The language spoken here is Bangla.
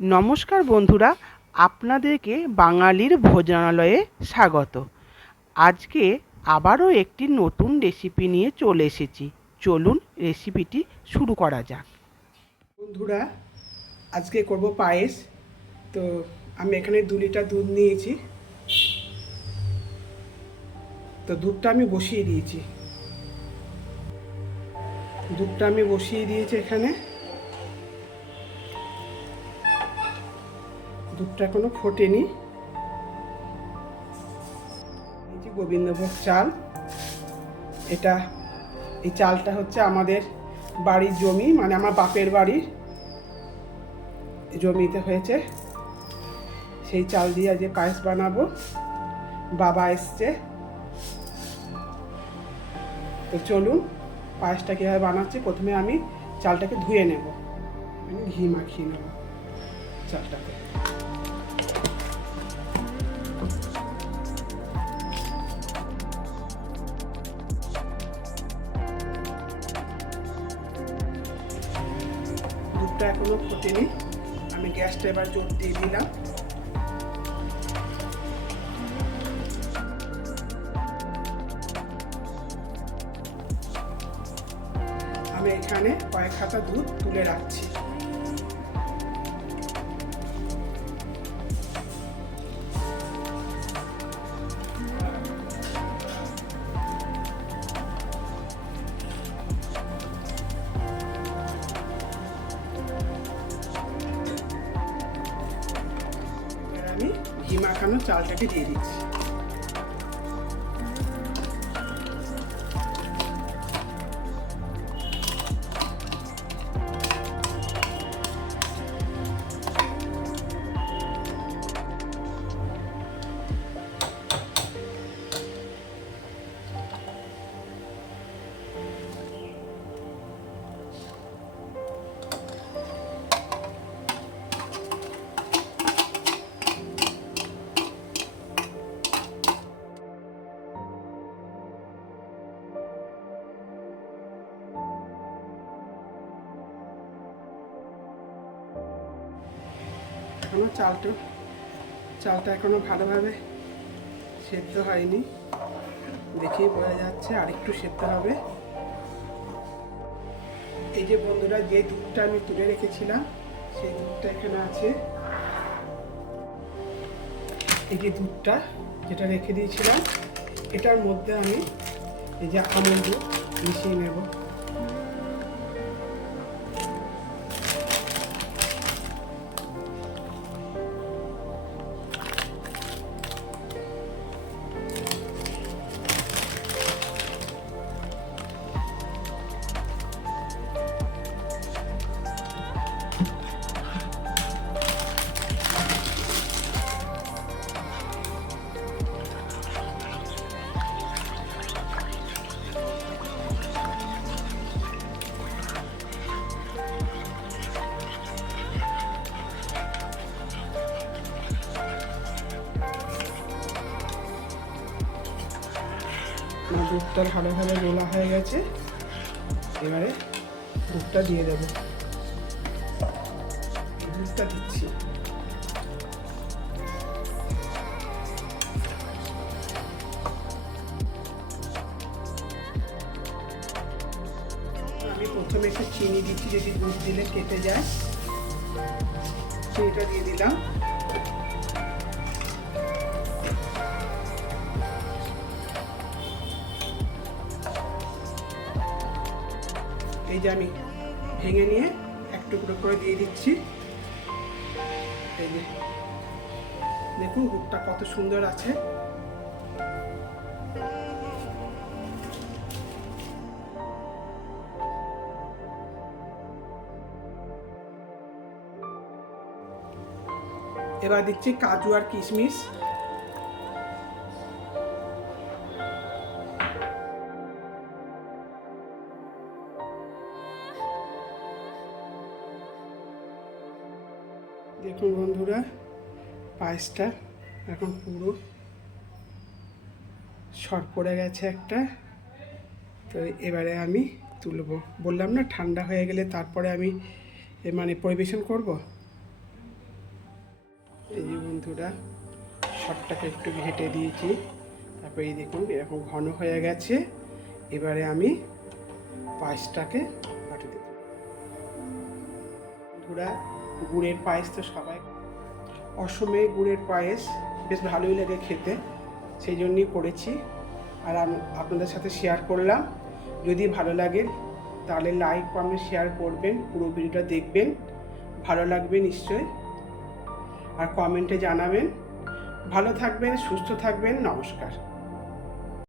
নমস্কার বন্ধুরা, আপনাদেরকে বাঙালির ভোজনালয়ে স্বাগত। আজকে আবারও একটি নতুন রেসিপি নিয়ে চলে এসেছি। চলুন রেসিপিটি শুরু করা যাক। বন্ধুরা, আজকে করব পায়েস। তো আমি এখানে দু লিটার দুধ নিয়েছি। তো দুধটা আমি বসিয়ে দিয়েছি। দুধটা আমি বসিয়ে দিয়েছি এখানে। দুধটা এখনও ফোটেনি। এই যে গোবিন্দভোগ চাল, এটা, এই চালটা হচ্ছে আমাদের বাড়ির জমি মানে আমার বাপের বাড়ির। জমিতে হয়েছে। সেই চাল দিয়ে আজকে পায়েস বানাবো। বাবা এসছে। তো চলুন, পায়েসটা কীভাবে বানাচ্ছি, প্রথমে আমি চালটাকে ধুয়ে নেব। আমি ঘি মাখিয়ে নেব চালটাকে। দুধটা এখনও ফুটেনি। আমি গ্যাসটা এবার জোর দিয়ে দিলাম। আমি এখানে কয়েক হাতা দুধ তুলে রাখছি। মাখানো চালটাকে দিয়ে দিচ্ছি। এখনও চালটা চালটা এখনও ভালোভাবে সেদ্ধ হয়নি। দেখেই বোঝা যাচ্ছে আর একটু সেদ্ধ হবে। এই যে বন্ধুরা, যে দুধটা আমি তুলে রেখেছিলাম, সেই দুধটা এখানে আছে। এই যে দুধটা যেটা রেখে দিয়েছিলাম, এটার মধ্যে আমি এই যে আমল দুধ মিশিয়ে নেব। দুধটা ভালোভাবে গোলা হয়ে গেছে। এবারে দুধটা দিয়ে দেবো। দুধটা দিচ্ছি। আমি প্রথমে একটু চিনি দিচ্ছি, যদি দুধ দিলে কেটে যায়। চিনিটা দিয়ে দিলাম। এই যে আমি ভেঙে নিয়ে এক টুকরো করে দিয়ে দিচ্ছি। এই যে, দেখুন দুধটা কত সুন্দর আছে। এবার দিচ্ছি কাজু আর কিশমিশ। দেখুন বন্ধুরা, পায়েসটা এখন পুরো সর পড়ে গেছে একটা। তো এবারে আমি তুলবো। বললাম না, ঠান্ডা হয়ে গেলে তারপরে আমি মানে পরিবেশন করব? এই যে বন্ধুরা সবটাকে একটু ঘেটে দিয়েছি। তারপরে এই দেখুন, এরকম ঘন হয়ে গেছে। এবারে আমি পায়েসটাকে বাটি দেব বন্ধুরা গুড়ের পায়েস তো সবাই অসমে গুড়ের পায়েস বেশ ভালোই লাগে খেতে, সেই জন্যই করেছি। আর আম- আপনাদের সাথে শেয়ার করলাম। যদি ভালো লাগে তাহলে লাইক কমেন্ট শেয়ার করবেন, পুরো ভিডিওটা দেখবেন। ভালো লাগবে নিশ্চয়ই। আর কমেন্টে জানাবেন। ভালো থাকবেন, সুস্থ থাকবেন, নমস্কার।